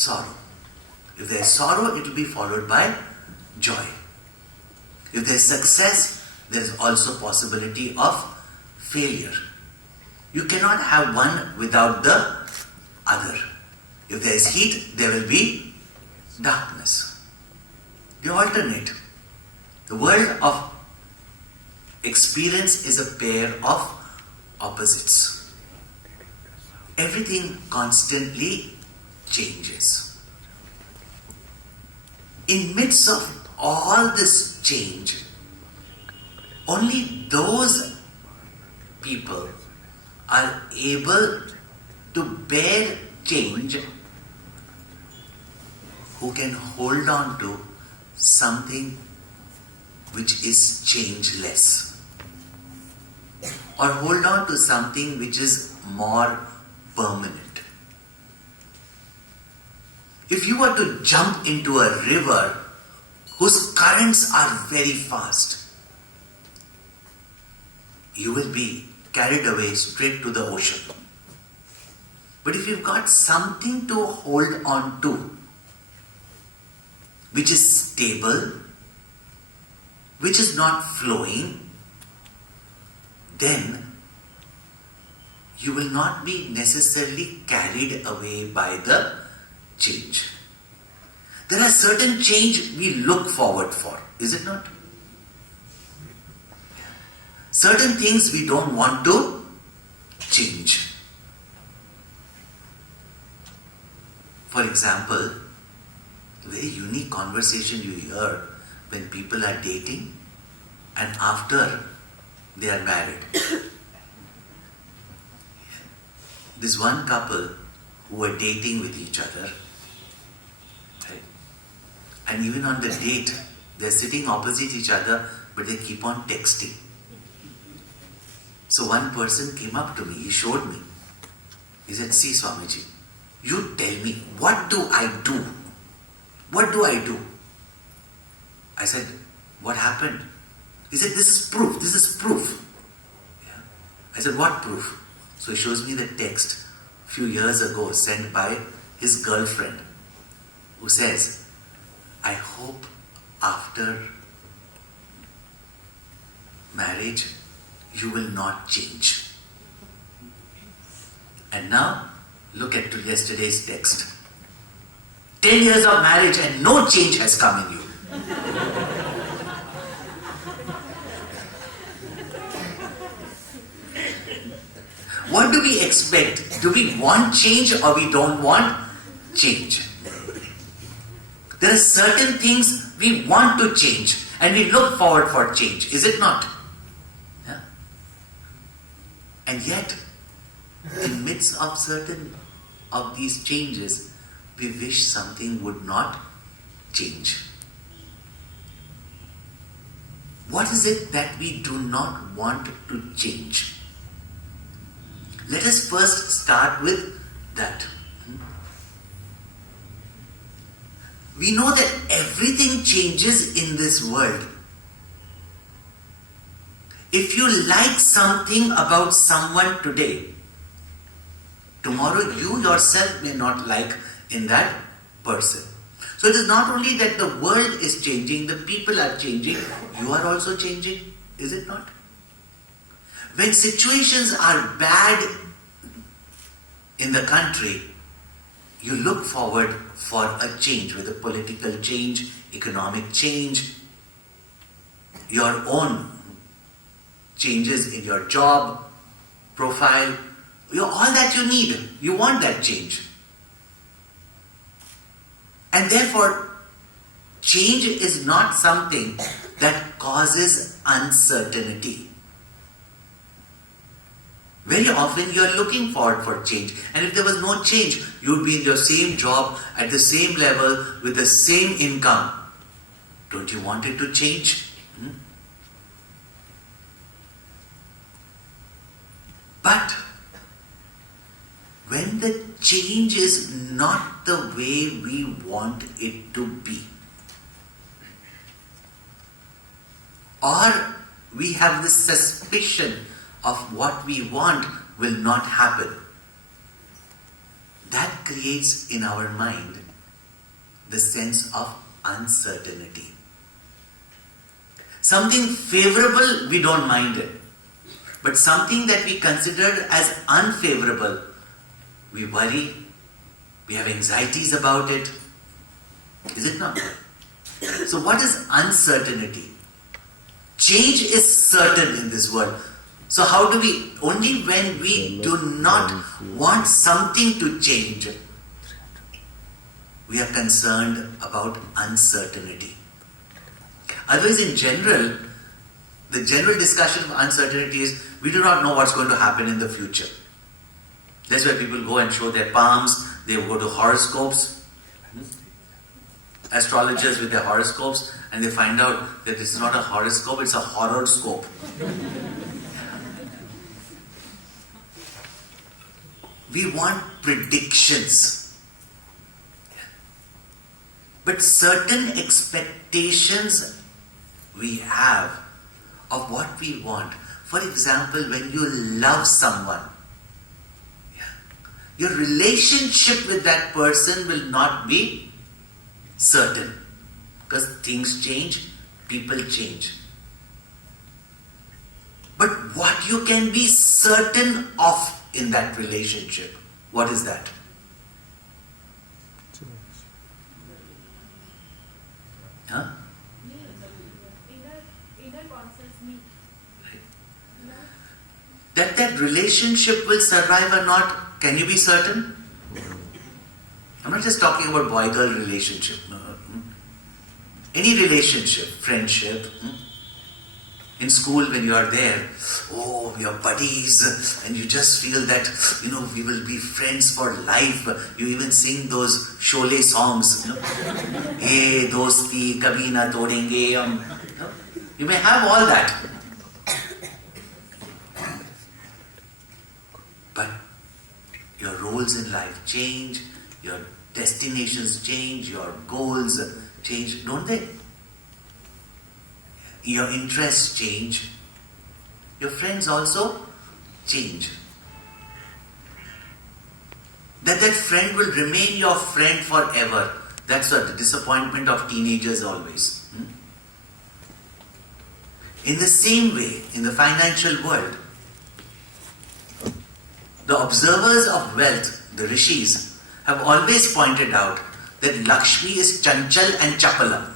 sorrow. If there is sorrow, it will be followed by joy. If there is success, there is also possibility of failure. You cannot have one without the other. If there is heat, there will be darkness. They alternate. The world of experience is a pair of opposites. Everything constantly changes. In midst of all this change, only those people are able to bear change who can hold on to something which is changeless, or hold on to something which is more permanent. If you were to jump into a river whose currents are very fast, you will be carried away straight to the ocean. But if you've got something to hold on to, which is stable, which is not flowing, then you will not be necessarily carried away by the change. There are certain change we look forward for, is it not? Certain things we don't want to change. For example, a very unique conversation you hear when people are dating and after they are married. This one couple who were dating with each other, right? And even on the date, they're sitting opposite each other, but they keep on texting. So one person came up to me, he showed me. He said, "See, Swamiji, you tell me, what do I do? What do I do?" I said, "What happened?" He said, "This is proof, this is proof." Yeah. I said, "What proof?" So he shows me the text a few years ago sent by his girlfriend, who says, "I hope after marriage you will not change." And now look at yesterday's text. 10 years of marriage and no change has come in you. What do we expect? Do we want change or we don't want change? There are certain things we want to change and we look forward for change, is it not? Yeah? And yet, in midst of certain of these changes, we wish something would not change. What is it that we do not want to change? Let us first start with that. We know that everything changes in this world. If you like something about someone today, tomorrow you yourself may not like in that person. So it is not only that the world is changing, the people are changing, you are also changing, is it not? When situations are bad in the country, you look forward for a change, whether political change, economic change, your own changes in your job, profile, all that you need. You want that change. And therefore, change is not something that causes uncertainty. Very often you are looking forward for change. And if there was no change, you would be in your same job, at the same level, with the same income. Don't you want it to change? But when the change is not the way we want it to be, or we have this suspicion of what we want will not happen, that creates in our mind the sense of uncertainty. Something favorable, we don't mind it. But something that we consider as unfavorable, we worry, we have anxieties about it. Is it not? So what is uncertainty? Change is certain in this world. So how do we, only when we do not want something to change, we are concerned about uncertainty. Otherwise, in general, the general discussion of uncertainty is we do not know what's going to happen in the future. That's why people go and show their palms, they go to horoscopes, astrologers with their horoscopes, and they find out that this is not a horoscope, it's a horoscope. We want predictions. But certain expectations we have of what we want. For example, when you love someone, your relationship with that person will not be certain. Because things change, people change. But what you can be certain of in that relationship, what is that? Huh? That relationship will survive or not, can you be certain? I'm not just talking about boy-girl relationship. No. Any relationship, friendship. In school when you are there, oh, we are buddies, and you just feel that, we will be friends for life. You even sing those Sholay songs. Hey, dosti, kabhi na todenge. You may have all that. But your roles in life change, your destinations change, your goals change, don't they? Your interests change. Your friends also change. That friend will remain your friend forever. That's what the disappointment of teenagers always. In the same way, in the financial world, the observers of wealth, the rishis, have always pointed out that Lakshmi is chanchal and chapala.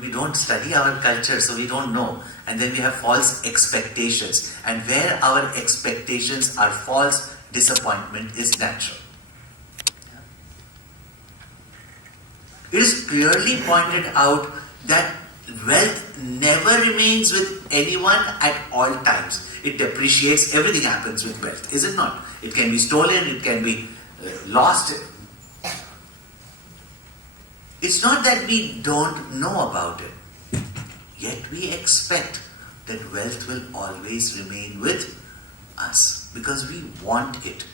We don't study our culture, so we don't know. And then we have false expectations. And where our expectations are false, disappointment is natural. It is clearly pointed out that wealth never remains with anyone at all times. It depreciates, everything happens with wealth, is it not? It can be stolen, it can be lost. It's not that we don't know about it, yet we expect that wealth will always remain with us because we want it.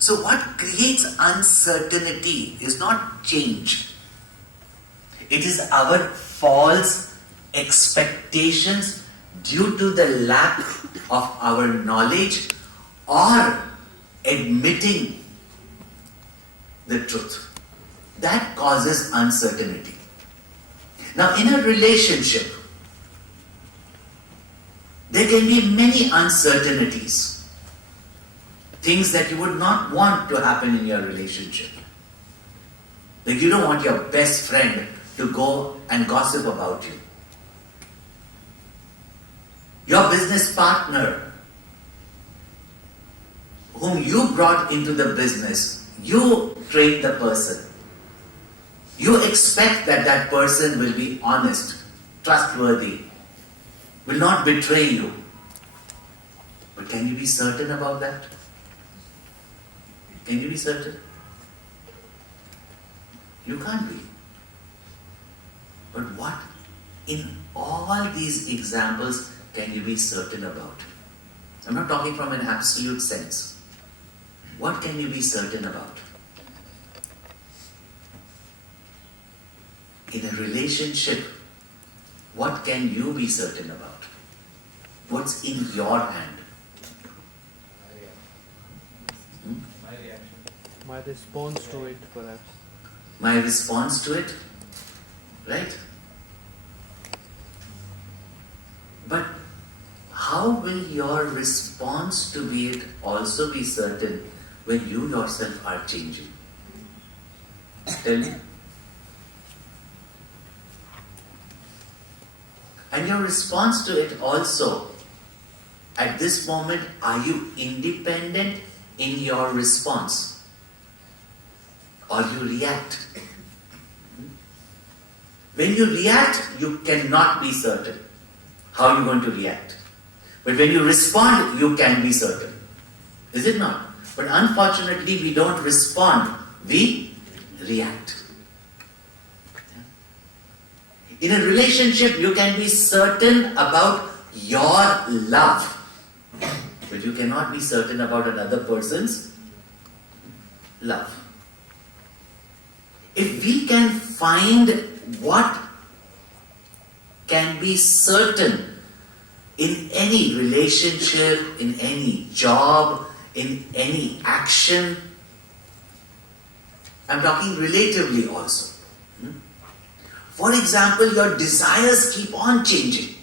So what creates uncertainty is not change. It is our false expectations due to the lack of our knowledge or admitting the truth. That causes uncertainty. Now, in a relationship, there can be many uncertainties. Things that you would not want to happen in your relationship. Like you don't want your best friend to go and gossip about you. Your business partner, whom you brought into the business, you train the person. You expect that that person will be honest, trustworthy, will not betray you. But can you be certain about that? Can you be certain? You can't be. But what in all these examples can you be certain about? I'm not talking from an absolute sense. What can you be certain about? In a relationship, what can you be certain about? What's in your hand? My reaction. My response to it, perhaps. My response to it, right? But how will your response to it also be certain when you yourself are changing? Tell me. And your response to it also, at this moment, are you independent in your response? Or you react? When you react, you cannot be certain how you're going to react. But when you respond, you can be certain. Is it not? But unfortunately, we don't respond, we react. In a relationship, you can be certain about your love, but you cannot be certain about another person's love. If we can find what can be certain in any relationship, in any job, in any action, I'm talking relatively also. For example, your desires keep on changing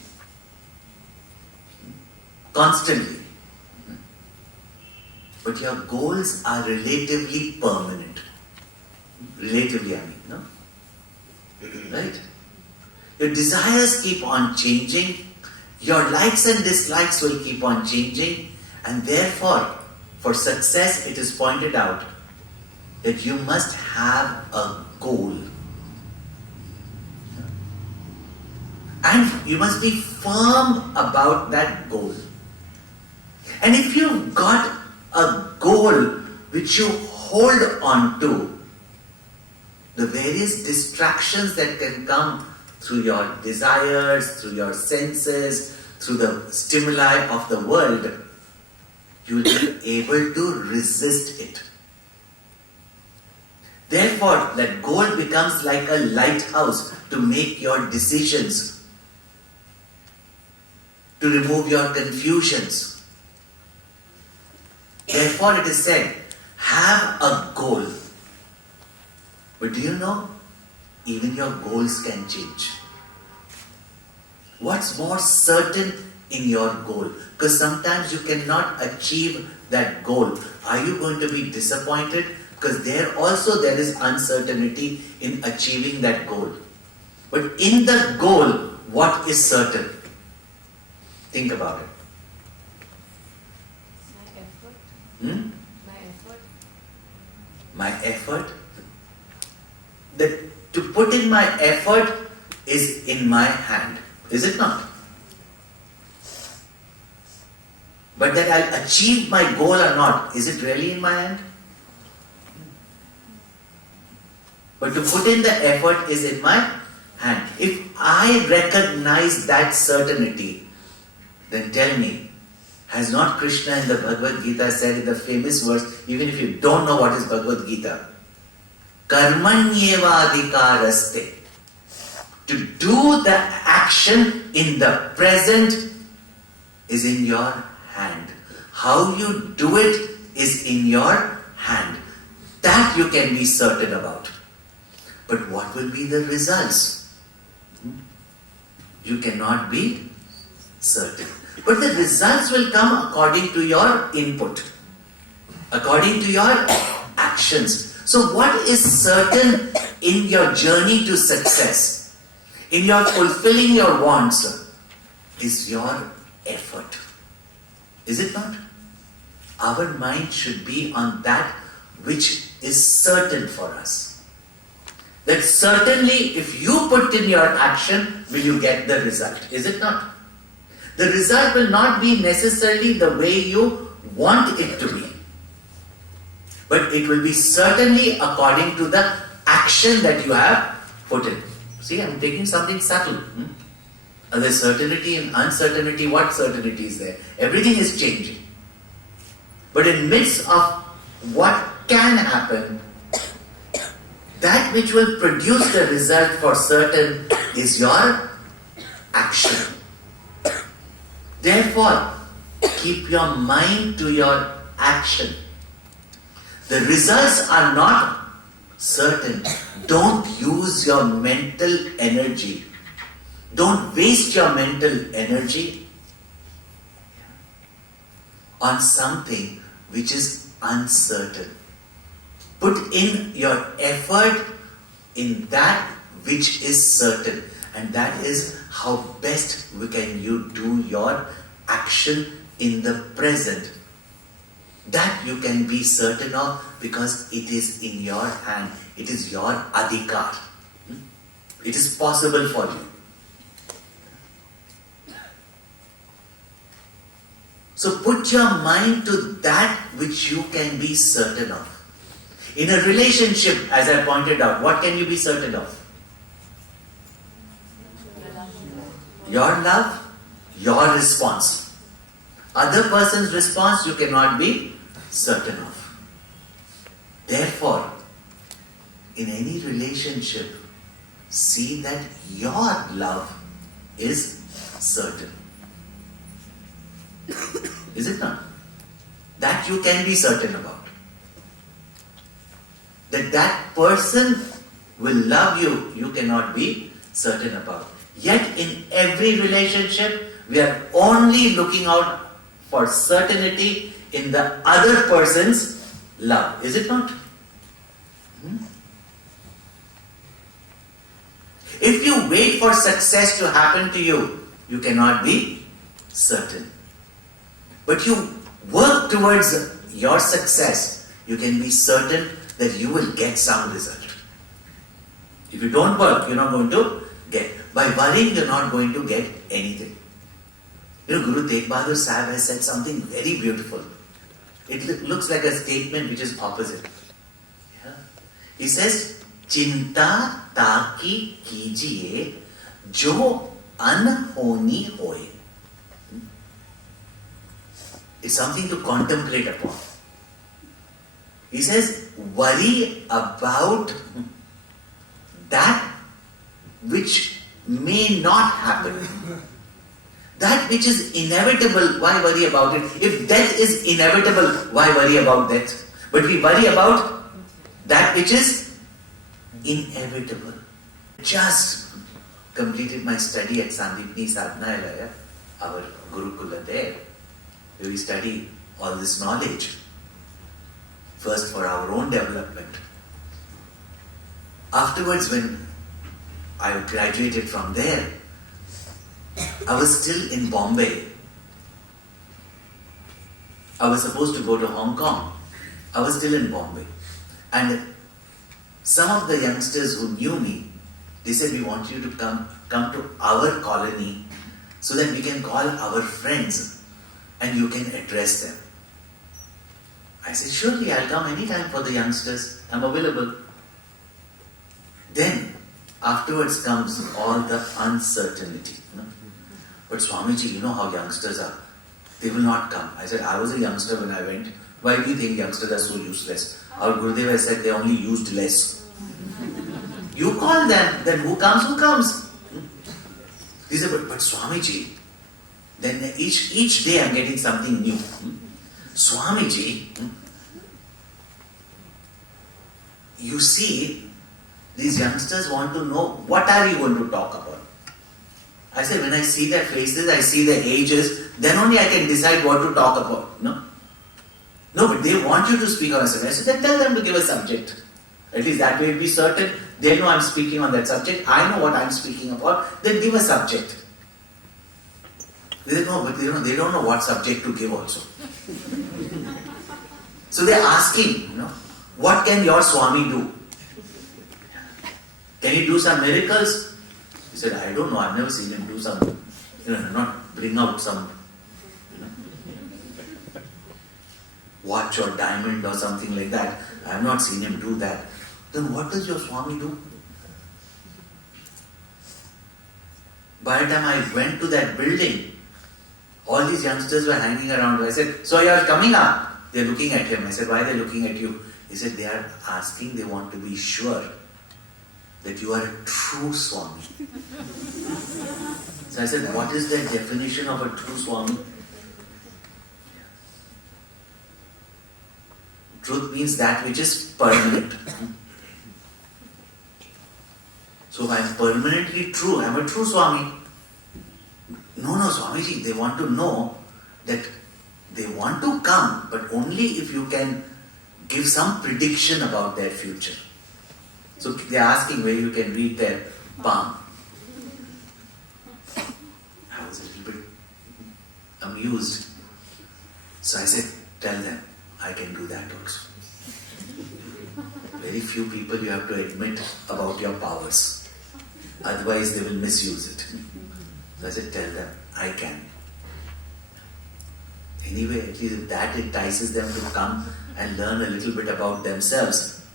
constantly. But your goals are relatively permanent. Relatively, I mean, no? Right? Your desires keep on changing. Your likes and dislikes will keep on changing. And therefore, for success, it is pointed out that you must have a goal. And you must be firm about that goal. And if you've got a goal which you hold on to, the various distractions that can come through your desires, through your senses, through the stimuli of the world, you will be able to resist it. Therefore, that goal becomes like a lighthouse to make your decisions, to remove your confusions. Therefore, it is said, have a goal. But do you know, even your goals can change. What's more certain in your goal? Because sometimes you cannot achieve that goal. Are you going to be disappointed? Because there is uncertainty in achieving that goal. But in the goal, what is certain? Think about it. My effort. Hmm? My effort. My effort? To put in my effort is in my hand. Is it not? But that I'll achieve my goal or not, is it really in my hand? But to put in the effort is in my hand. If I recognize that certainty, then tell me, has not Krishna in the Bhagavad Gita said in the famous verse, even if you don't know what is Bhagavad Gita, Karmanyeva adhikaraste. To do the action in the present is in your hand. How you do it is in your hand. That you can be certain about. But what will be the results? You cannot be certain. But the results will come according to your input, according to your actions. So what is certain in your journey to success, in your fulfilling your wants, is your effort. Is it not? Our mind should be on that which is certain for us. That certainly if you put in your action, will you get the result? Is it not? The result will not be necessarily the way you want it to be. But it will be certainly according to the action that you have put in. See, I'm taking something subtle. There's certainty and uncertainty. What certainty is there? Everything is changing. But in midst of what can happen, that which will produce the result for certain is your action. Therefore, keep your mind to your action. The results are not certain. Don't use your mental energy. Don't waste your mental energy on something which is uncertain. Put in your effort in that which is certain. And that is how best can you do your action in the present. That you can be certain of because it is in your hand. It is your adhikar. It is possible for you. So put your mind to that which you can be certain of. In a relationship, as I pointed out, what can you be certain of? Your love, your response. Other person's response you cannot be certain of. Therefore, in any relationship, see that your love is certain. Is it not? That you can be certain about. That person will love you, you cannot be certain about. Yet in every relationship, we are only looking out for certainty in the other person's love. Is it not? If you wait for success to happen to you, you cannot be certain. But you work towards your success, you can be certain that you will get some result. If you don't work, you're not going to get. By worrying, you're not going to get anything. You know, Guru Tegh Bahadur Sahib has said something very beautiful. It looks like a statement which is opposite. Yeah? He says, Chinta taki kijiye jo anhoni hoye. It's something to contemplate upon. He says, worry about that which may not happen. That which is inevitable, why worry about it? If death is inevitable, why worry about death? But we worry about that which is inevitable. Just completed my study at Sandipni Sadhanalaya, our Gurukula there, where we study all this knowledge. First for our own development. Afterwards, when I graduated from there, I was still in Bombay. I was supposed to go to Hong Kong. I was still in Bombay. And some of the youngsters who knew me, they said, we want you to come to our colony so that we can call our friends and you can address them. I said, surely I'll come anytime for the youngsters. I'm available. Then, afterwards comes all the uncertainty. But Swamiji, you know how youngsters are. They will not come. I said, I was a youngster when I went. Why do you think youngsters are so useless? Our Gurudev has said they only used less. You call them, then who comes, who comes? He said, but Swamiji, then each day I'm getting something new. Swamiji, you see, these youngsters want to know, what are you going to talk about? I said, when I see their faces, I see their ages, then only I can decide what to talk about. No, but they want you to speak on a subject. I said, then tell them to give a subject. At least that way it will be certain. They know I'm speaking on that subject. I know what I'm speaking about. Then give a subject. They said, no, but they don't know what subject to give also. So they're asking, what can your Swami do? Can he do some miracles? He said, I don't know, I've never seen him do some, not bring out some watch or diamond or something like that. I have not seen him do that. Then what does your Swami do? By the time I went to that building, all these youngsters were hanging around. I said, so you are coming up? They're looking at him. I said, why are they looking at you? He said, they are asking, they want to be sure that you are a true Swami. So I said, what is the definition of a true Swami? Truth means that which is permanent. So I am permanently true. I am a true Swami. No, Swamiji, they want to know that they want to come, but only if you can give some prediction about their future. So they are asking where you can read their palm. I was a little bit amused. So I said, tell them, I can do that also. Very few people you have to admit about your powers. Otherwise they will misuse it. So I said, tell them, I can. Anyway, at least if that entices them to come and learn a little bit about themselves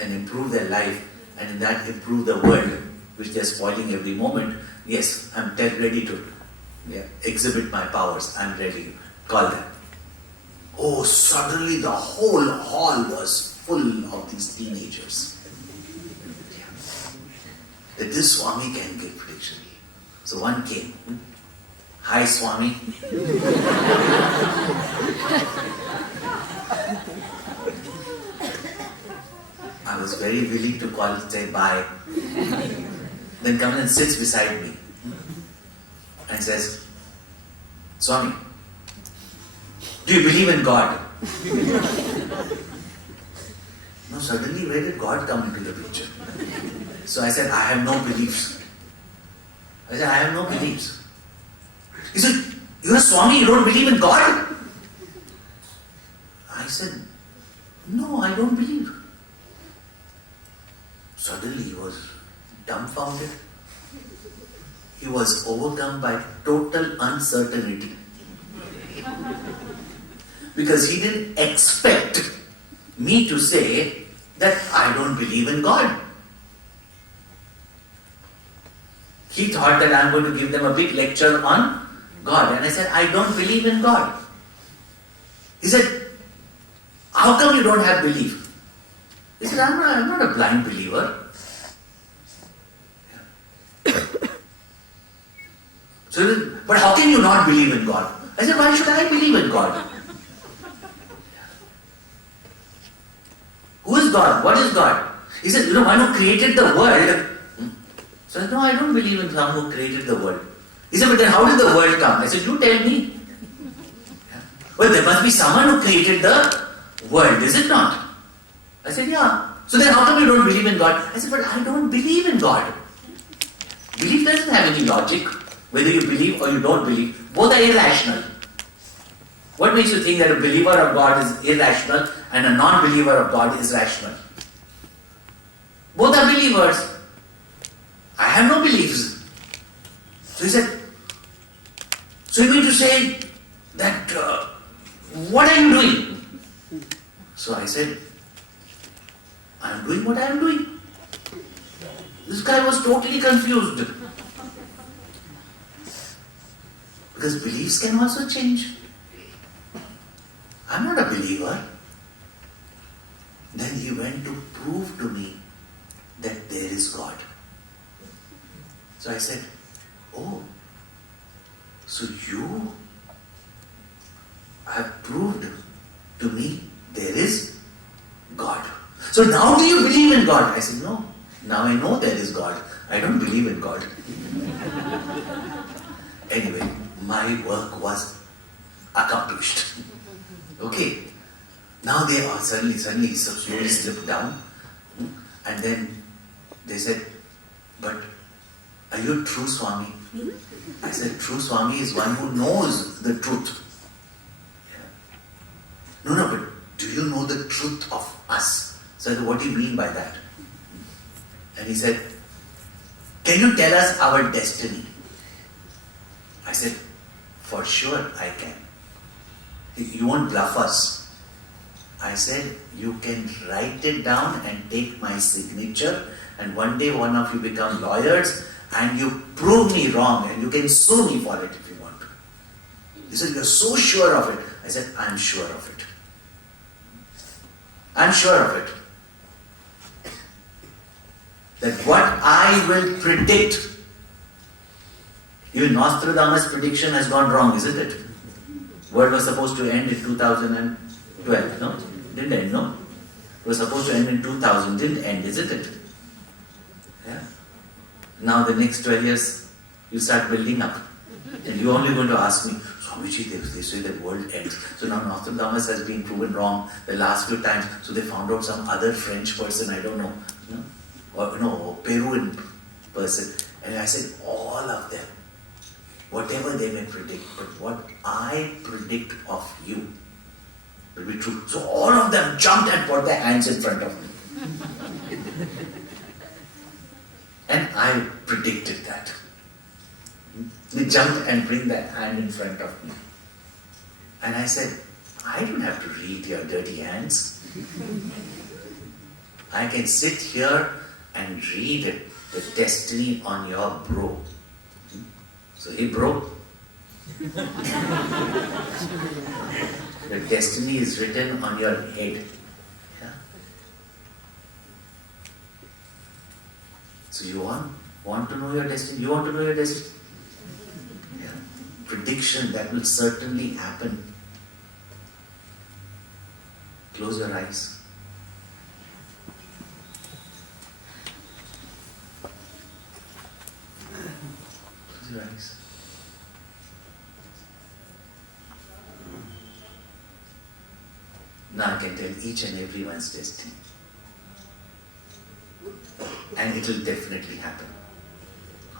and improve their life, and in that improve the world, which they are spoiling every moment, yes, I'm ready to exhibit my powers. I'm ready. Call them. Oh, suddenly the whole hall was full of these teenagers. That this Swami can give prediction. So one came. Hi, Swami. I was very willing to say bye. Then comes and sits beside me and says, Swami, do you believe in God? No, suddenly where did God come into the picture? So I said, I have no beliefs. I said, I have no beliefs. He said, you're a Swami, you don't believe in God? I said, no, I don't believe. Suddenly he was dumbfounded. He was overcome by total uncertainty. Because he didn't expect me to say that I don't believe in God. He thought that I'm going to give them a big lecture on God. And I said, I don't believe in God. He said, how come you don't have belief? He said, I'm not a blind believer. So, but how can you not believe in God? I said, why should I believe in God? Who is God? What is God? He said, one who created the world. So I said, no, I don't believe in someone who created the world. He said, but then how did the world come? I said, you tell me. Well, there must be someone who created the world, is it not? I said, yeah. So then how come you don't believe in God? I said, but I don't believe in God. Belief doesn't have any logic. Whether you believe or you don't believe, both are irrational. What makes you think that a believer of God is irrational and a non-believer of God is rational? Both are believers. I have no beliefs. So he said, so you mean to say that, what are you doing? So I said, I am doing what I am doing. This guy was totally confused. Because beliefs can also change. I'm not a believer. Then he went to prove to me that there is God. So I said, oh, so you have proved to me there is God. So now do you believe in God? I said, no. Now I know there is God. I don't believe in God. Anyway, my work was accomplished. Okay. Now they are suddenly slowly slipped down. And then they said, but are you a true Swami? I said, true Swami is one who knows the truth. Yeah. No, but do you know the truth of us? So I said, what do you mean by that? And he said, can you tell us our destiny? I said, for sure I can. You won't bluff us. I said, you can write it down and take my signature, and one day one of you become lawyers and you prove me wrong and you can sue me for it if you want to. He said, you're so sure of it. I said, I'm sure of it. I'm sure of it. That what I will predict, even Nostradamus' prediction has gone wrong, isn't it? World was supposed to end in 2012, no? Didn't end, no? It was supposed to end in 2000, didn't end, isn't it? Yeah. Now the next 12 years, you start building up. And you're only going to ask me, Swamiji, they say the world ends. So now Nostradamus has been proven wrong the last few times. So they found out some other French person, I don't know, or Peruvian person. And I said, all of them, whatever they may predict, but what I predict of you will be true. So all of them jumped and put their hands in front of me. And I predicted that. They jumped and bring their hand in front of me. And I said, I don't have to read your dirty hands. I can sit here and read the destiny on your bro. So, hey bro, the destiny is written on your head. Yeah? So you want to know your destiny? You want to know your destiny? Yeah. Prediction that will certainly happen. Close your eyes. Close your eyes. Now I can tell each and everyone's destiny. And it will definitely happen.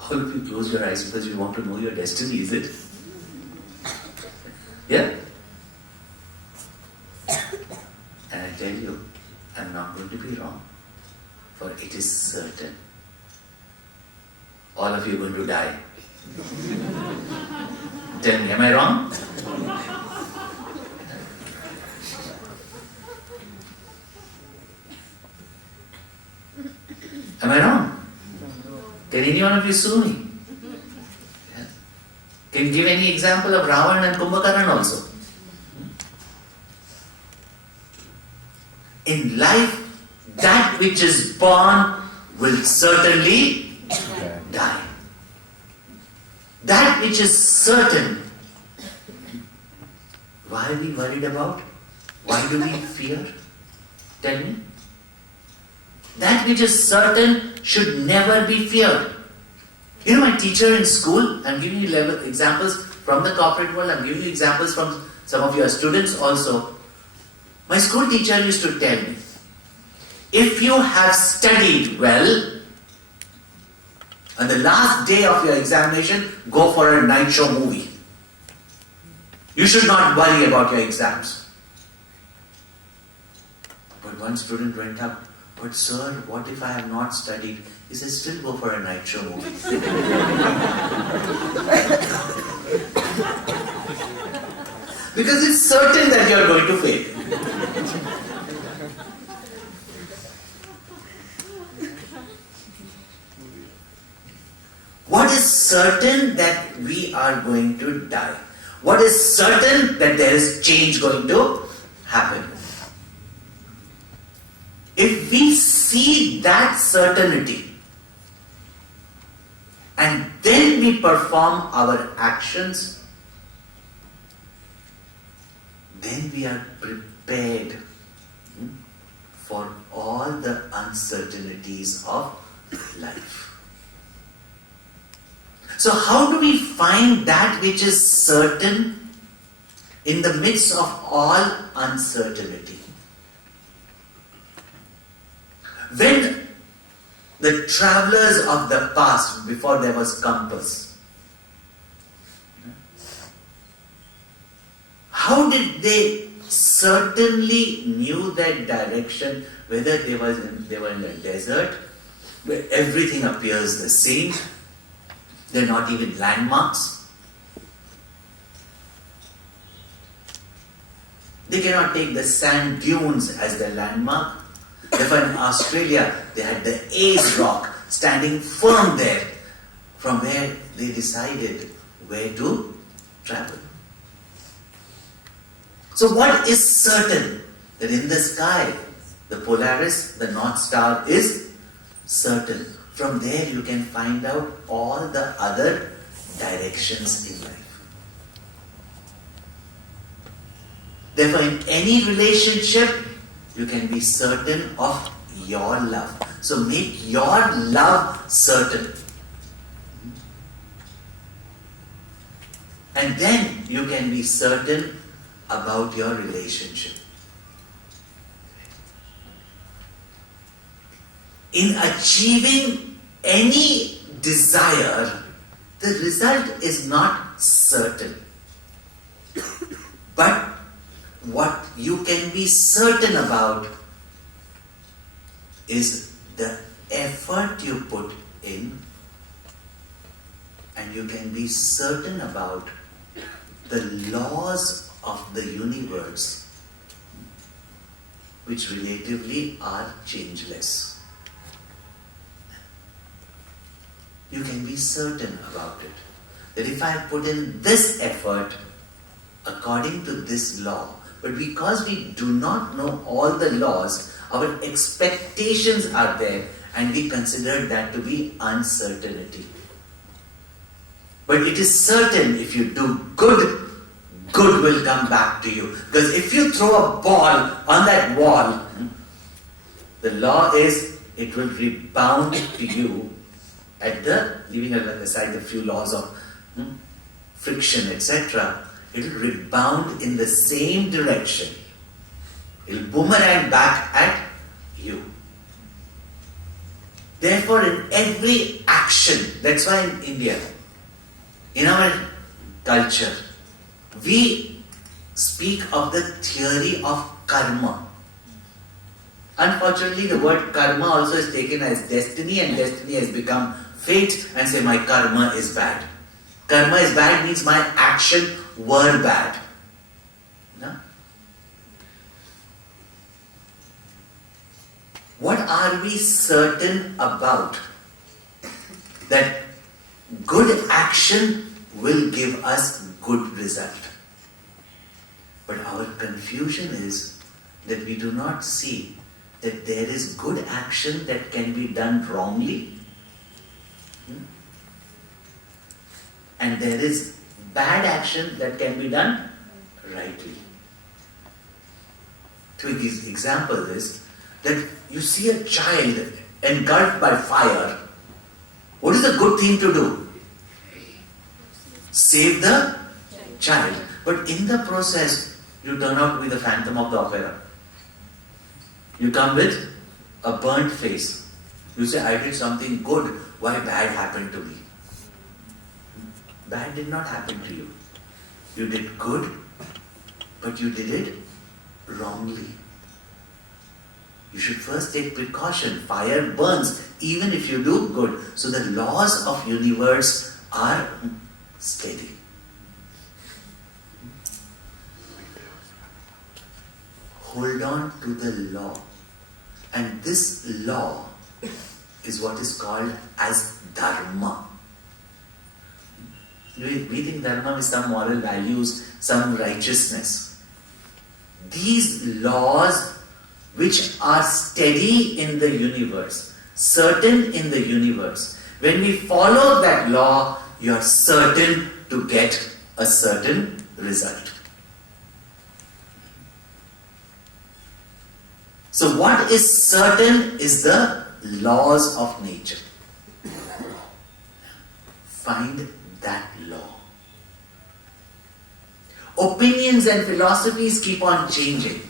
All of you close your eyes because you want to know your destiny, is it? Yeah? And I tell you, I'm not going to be wrong. For it is certain. All of you are going to die. Tell me, am I wrong? Am I wrong? Can any one of you sue me? Yeah. Can you give any example of Ravan and Kumbhakaran also? In life, that which is born will certainly die. That which is certain, why are we worried about? Why do we fear? Tell me. That which is certain should never be feared. You know, my teacher in school, I'm giving you examples from the corporate world, I'm giving you examples from some of your students also. My school teacher used to tell me, if you have studied well, on the last day of your examination, go for a night show movie. You should not worry about your exams. But one student went up, but sir, what if I have not studied? He said, still go for a night show movie. Because it's certain that you are going to fail. What is certain that we are going to die? What is certain that there is change going to happen? If we see that certainty and then we perform our actions, then we are prepared for all the uncertainties of life. So how do we find that which is certain in the midst of all uncertainty? When the travelers of the past, before there was compass, how did they certainly knew that direction, whether they were in a desert where everything appears the same? They're not even landmarks. They cannot take the sand dunes as their landmark. Therefore in Australia, they had the Ace Rock standing firm there, from where they decided where to travel. So what is certain? That in the sky, the Polaris, the North Star is certain. From there you can find out all the other directions in life. Therefore, in any relationship, you can be certain of your love. So make your love certain. And then you can be certain about your relationship. In achieving any desire, the result is not certain. But what you can be certain about is the effort you put in, and you can be certain about the laws of the universe, which relatively are changeless. You can be certain about it. That if I put in this effort according to this law, but because we do not know all the laws, our expectations are there and we consider that to be uncertainty. But it is certain if you do good, good will come back to you. Because if you throw a ball on that wall, the law is it will rebound to you at the, leaving aside the few laws of friction, etc., it will rebound in the same direction. It will boomerang back at you. Therefore, in every action, that's why in India, in our culture, we speak of the theory of karma. Unfortunately, the word karma also is taken as destiny, and destiny has become fate, and say my karma is bad. Karma is bad means my action were bad. No? What are we certain about? That good action will give us good result. But our confusion is that we do not see that there is good action that can be done wrongly, and there is bad action that can be done rightly. Two example is that you see a child engulfed by fire. What is the good thing to do? Save the child. But in the process, you turn out to be the Phantom of the Opera. You come with a burnt face. You say, I did something good. Why bad happened to me? Bad did not happen to you. You did good, but you did it wrongly. You should first take precaution. Fire burns even if you do good. So the laws of universe are steady. Hold on to the law. And this law is what is called as dharma. We think dharma is some moral values, some righteousness. These laws which are steady in the universe, certain in the universe. When we follow that law, you are certain to get a certain result. So what is certain is the laws of nature. Find that law. Opinions and philosophies keep on changing.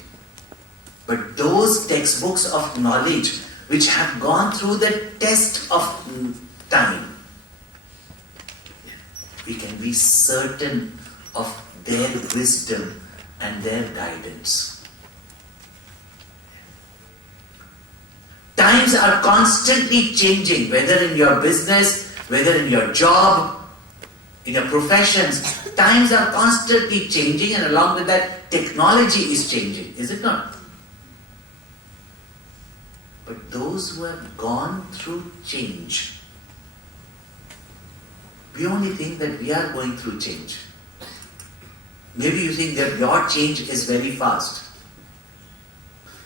But those textbooks of knowledge which have gone through the test of time, we can be certain of their wisdom and their guidance. Times are constantly changing, whether in your business, whether in your job, in your professions. Times are constantly changing, and along with that, technology is changing, is it not? But those who have gone through change, we only think that we are going through change. Maybe you think that your change is very fast.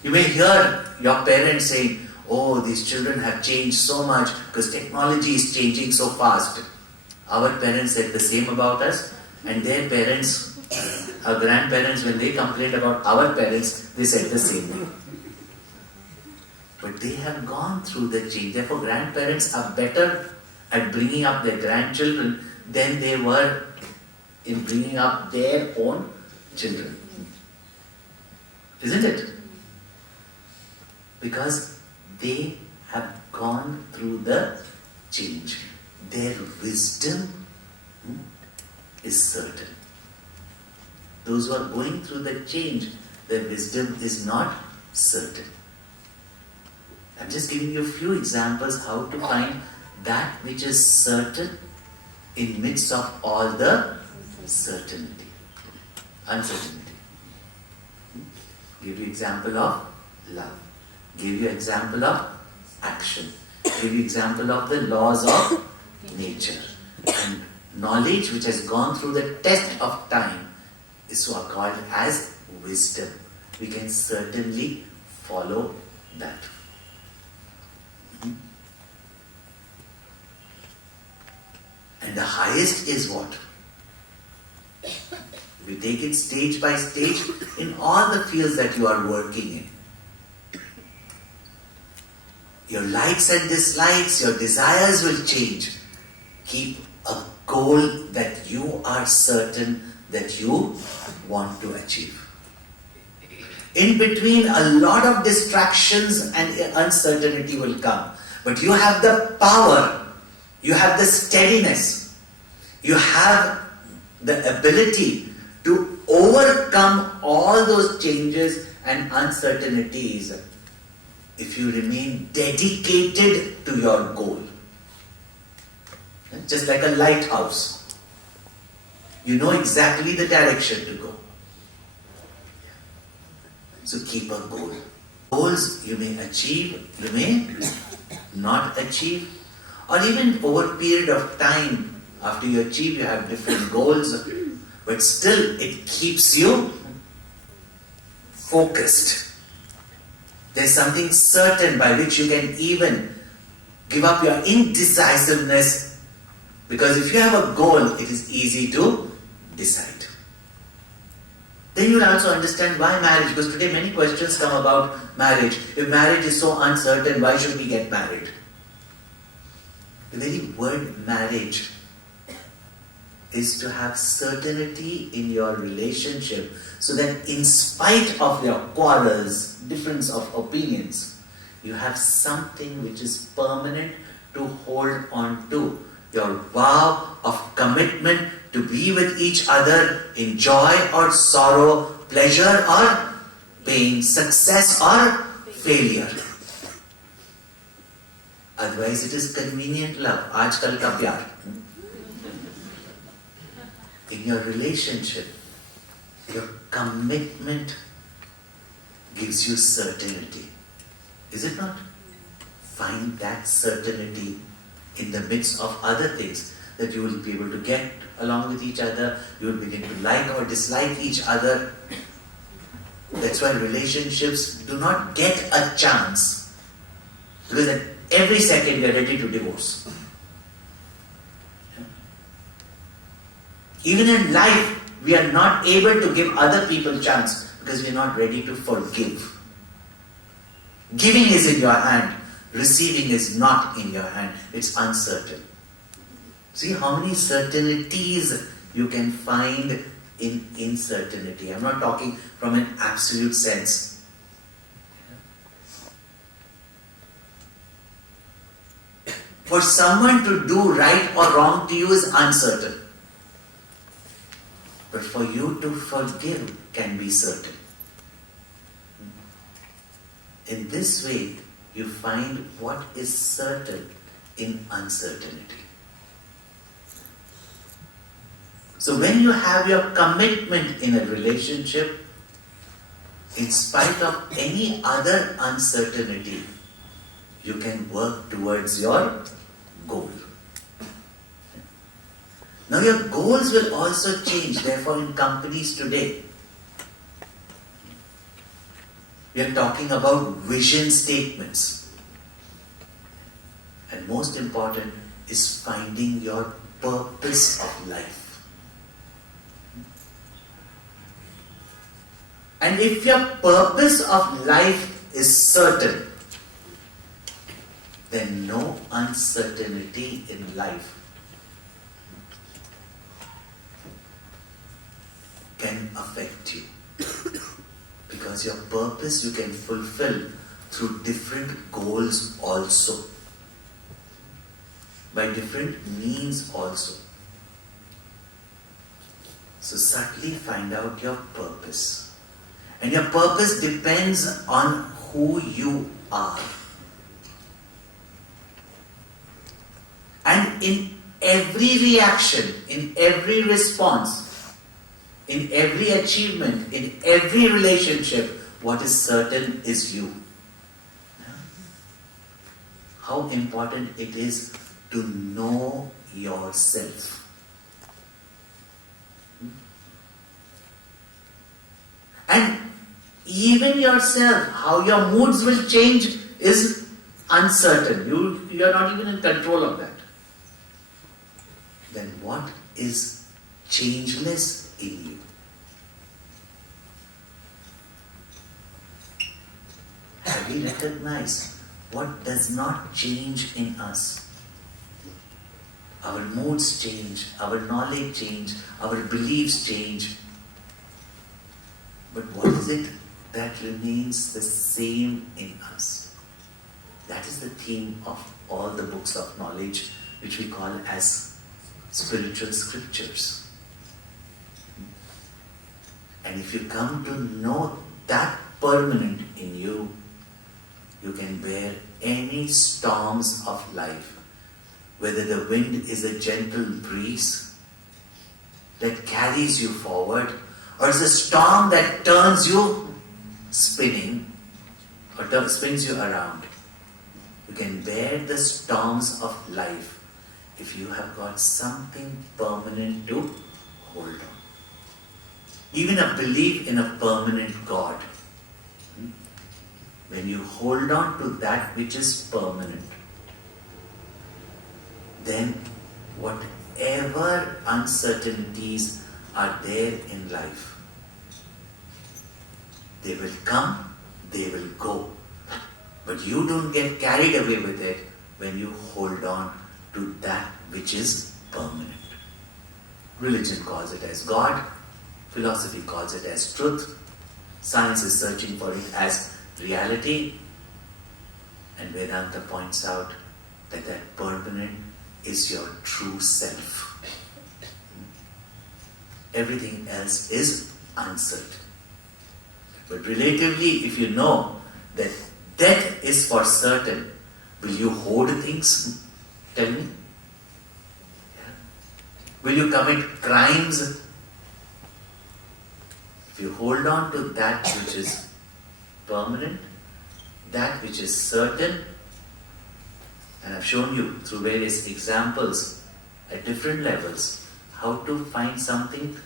You may hear your parents saying, oh, these children have changed so much because technology is changing so fast. Our parents said the same about us, and their parents, our grandparents, when they complained about our parents, they said the same. But they have gone through the change. Therefore, grandparents are better at bringing up their grandchildren than they were in bringing up their own children. Isn't it? Because they have gone through the change. Their wisdom is certain. Those who are going through the change, their wisdom is not certain. I'm just giving you a few examples how to find that which is certain in midst of all the uncertainty. Give you example of love. Give you example of action. Give you example of the laws of nature. And knowledge which has gone through the test of time is what called as wisdom. We can certainly follow that. And the highest is what? If you take it stage by stage in all the fields that you are working in. Your likes and dislikes, your desires will change. Keep a goal that you are certain that you want to achieve. In between, a lot of distractions and uncertainty will come. But you have the power, you have the steadiness, you have the ability to overcome all those changes and uncertainties if you remain dedicated to your goal. Just like a lighthouse. You know exactly the direction to go. So keep a goal. Goals you may achieve, you may not achieve, or even over a period of time, after you achieve, you have different goals, but still it keeps you focused. There's something certain by which you can even give up your indecisiveness, because if you have a goal, it is easy to decide. Then you will also understand why marriage, because today many questions come about marriage. If marriage is so uncertain, why should we get married? The very word marriage is to have certainty in your relationship, so that in spite of your quarrels, difference of opinions, you have something which is permanent to hold on to. Your vow of commitment to be with each other in joy or sorrow, pleasure or pain, success or failure. Otherwise it is convenient love, aajkal ka pyar. In your relationship, your commitment gives you certainty. Is it not? Find that certainty in the midst of other things, that you will be able to get along with each other, you will begin to like or dislike each other. That's why relationships do not get a chance, because at every second we are ready to divorce. Even in life, we are not able to give other people chance because we are not ready to forgive. Giving is in your hand, receiving is not in your hand. It's uncertain. See how many certainties you can find in uncertainty. I'm not talking from an absolute sense. For someone to do right or wrong to you is uncertain. But for you to forgive can be certain. In this way, you find what is certain in uncertainty. So when you have your commitment in a relationship, in spite of any other uncertainty, you can work towards your goal. Now your goals will also change, therefore in companies today. We are talking about vision statements. And most important is finding your purpose of life. And if your purpose of life is certain, then no uncertainty in life can affect you. Because your purpose you can fulfill through different goals also, by different means also. So subtly find out your purpose. And your purpose depends on who you are. And in every reaction, in every response, in every achievement, in every relationship, what is certain is you. How important it is to know yourself. And even yourself, how your moods will change is uncertain. You are not even in control of that. Then what is changeless in you? Have we recognized what does not change in us? Our moods change, our knowledge change, our beliefs change. But what is it that remains the same in us? That is the theme of all the books of knowledge, which we call as spiritual scriptures. And if you come to know that permanent in you, you can bear any storms of life. Whether the wind is a gentle breeze that carries you forward, or it's a storm that turns you spinning, or spins you around. You can bear the storms of life if you have got something permanent to hold on. Even a belief in a permanent God. When you hold on to that which is permanent, then whatever uncertainties are there in life, they will come, they will go. But you don't get carried away with it when you hold on to that which is permanent. Religion calls it as God, philosophy calls it as truth, science is searching for it as reality, and Vedanta points out that that permanent is your true self. Everything else is uncertain. But relatively, if you know that death is for certain, will you hoard things? Tell me. Yeah. Will you commit crimes? If you hold on to that which is permanent, that which is certain, and I've shown you through various examples at different levels how to find something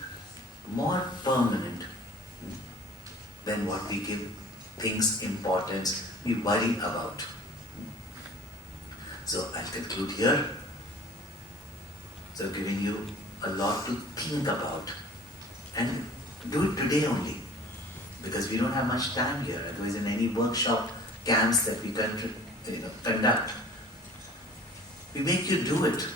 more permanent than what we give things importance, we worry about. So I'll conclude here. So giving you a lot to think about, and do it today only, because we don't have much time here. Otherwise, in any workshop, camps that we conduct, we make you do it.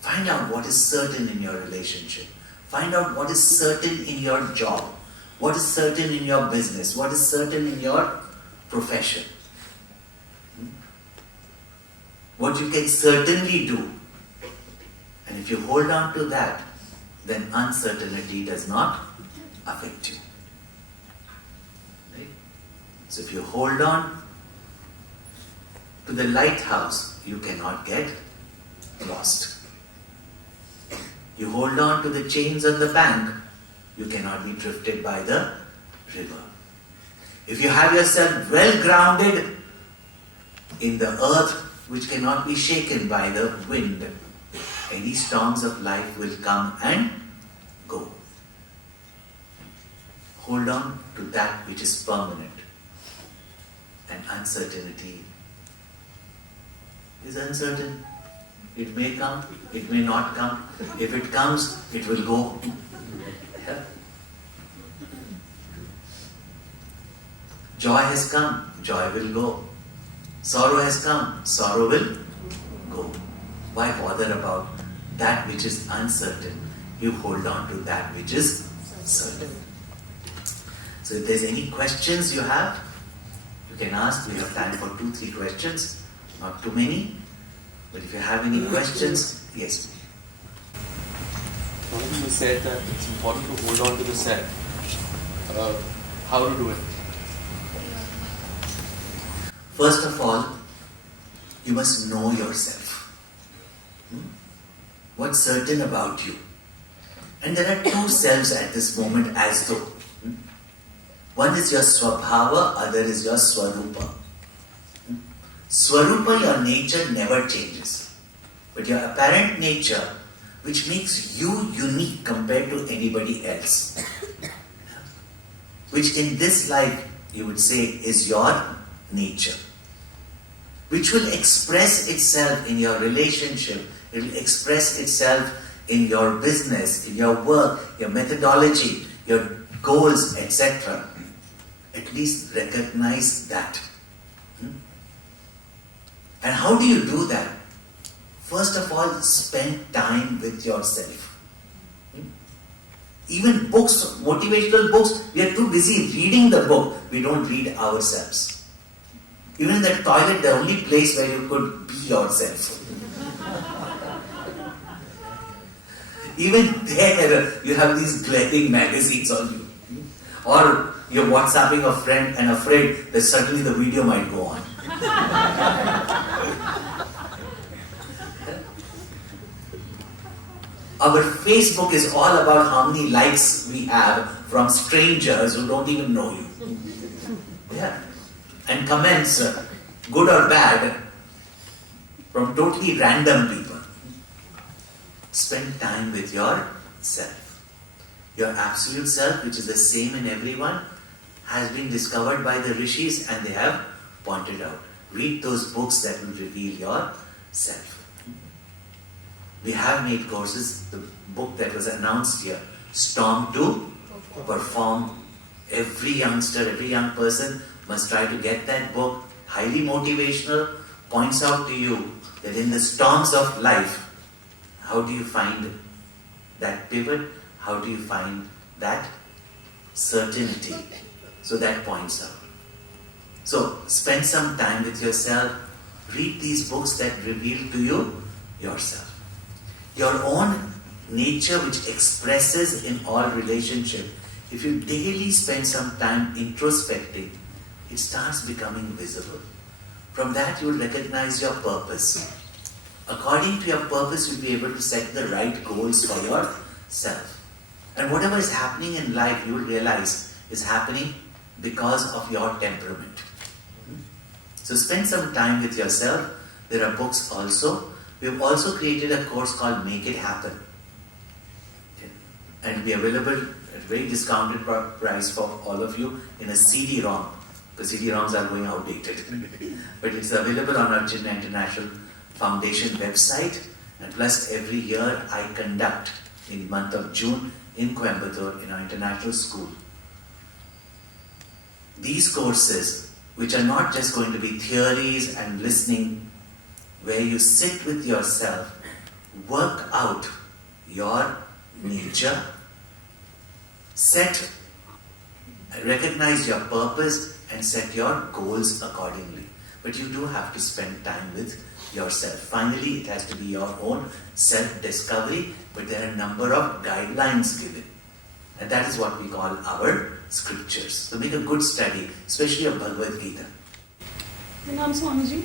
Find out what is certain in your relationship. Find out what is certain in your job. What is certain in your business. What is certain in your profession. What you can certainly do. And if you hold on to that, then uncertainty does not affect you. Right? So if you hold on to the lighthouse, you cannot get lost. You hold on to the chains on the bank, you cannot be drifted by the river. If you have yourself well grounded in the earth which cannot be shaken by the wind, any storms of life will come and go. Hold on to that which is permanent. And uncertainty is uncertain. It may come, it may not come. If it comes, it will go. Yeah. Joy has come, joy will go. Sorrow has come, sorrow will go. Why bother about that which is uncertain? You hold on to that which is certain. So if there's any questions you have, you can ask. We have time for 2-3 questions, not too many. But if you have any questions, yes. You said that it's important to hold on to the self. How to do it? First of all, you must know yourself. What's certain about you? And there are two selves at this moment as though. One is your Swabhava, other is your Swarupa. Swarupa, your nature never changes. But your apparent nature, which makes you unique compared to anybody else, which in this life you would say is your nature, which will express itself in your relationship, it will express itself in your business, in your work, your methodology, your goals, etc. At least recognize that. And how do you do that? First of all, spend time with yourself. Even books, motivational books, we are too busy reading the book, we don't read ourselves. Even in the toilet, the only place where you could be yourself. Even there, you have these glaring magazines on you. Or you're WhatsApping a friend and afraid that suddenly the video might go on. Our Facebook is all about how many likes we have from strangers who don't even know you. Yeah. And comments, good or bad, from totally random people. Spend time with yourself. Your absolute self, which is the same in everyone, has been discovered by the rishis and they have pointed out. Read those books that will reveal yourself. We have made courses, the book that was announced here, Storm to Perform. Every youngster, every young person must try to get that book. Highly motivational, points out to you that in the storms of life, how do you find that pivot? How do you find that certainty? So that points out. So spend some time with yourself. Read these books that reveal to you yourself. Your own nature which expresses in all relationship. If you daily spend some time introspecting, it starts becoming visible. From that you will recognize your purpose. According to your purpose, you'll be able to set the right goals for yourself. And whatever is happening in life, you will realize is happening because of your temperament. So spend some time with yourself. There are books also. We have also created a course called Make It Happen. And be available at a very discounted price for all of you in a CD-ROM. The CD-ROMs are going outdated. But it's available on our Chinmaya International Foundation website. And plus every year I conduct in the month of June in Coimbatore in our international school. These courses, which are not just going to be theories and listening, where you sit with yourself, work out your nature, recognize your purpose and set your goals accordingly. But you do have to spend time with yourself. Finally, it has to be your own self-discovery, but there are a number of guidelines given. And that is what we call our scriptures. So make a good study, especially of Bhagavad Gita. Pranam Swamiji,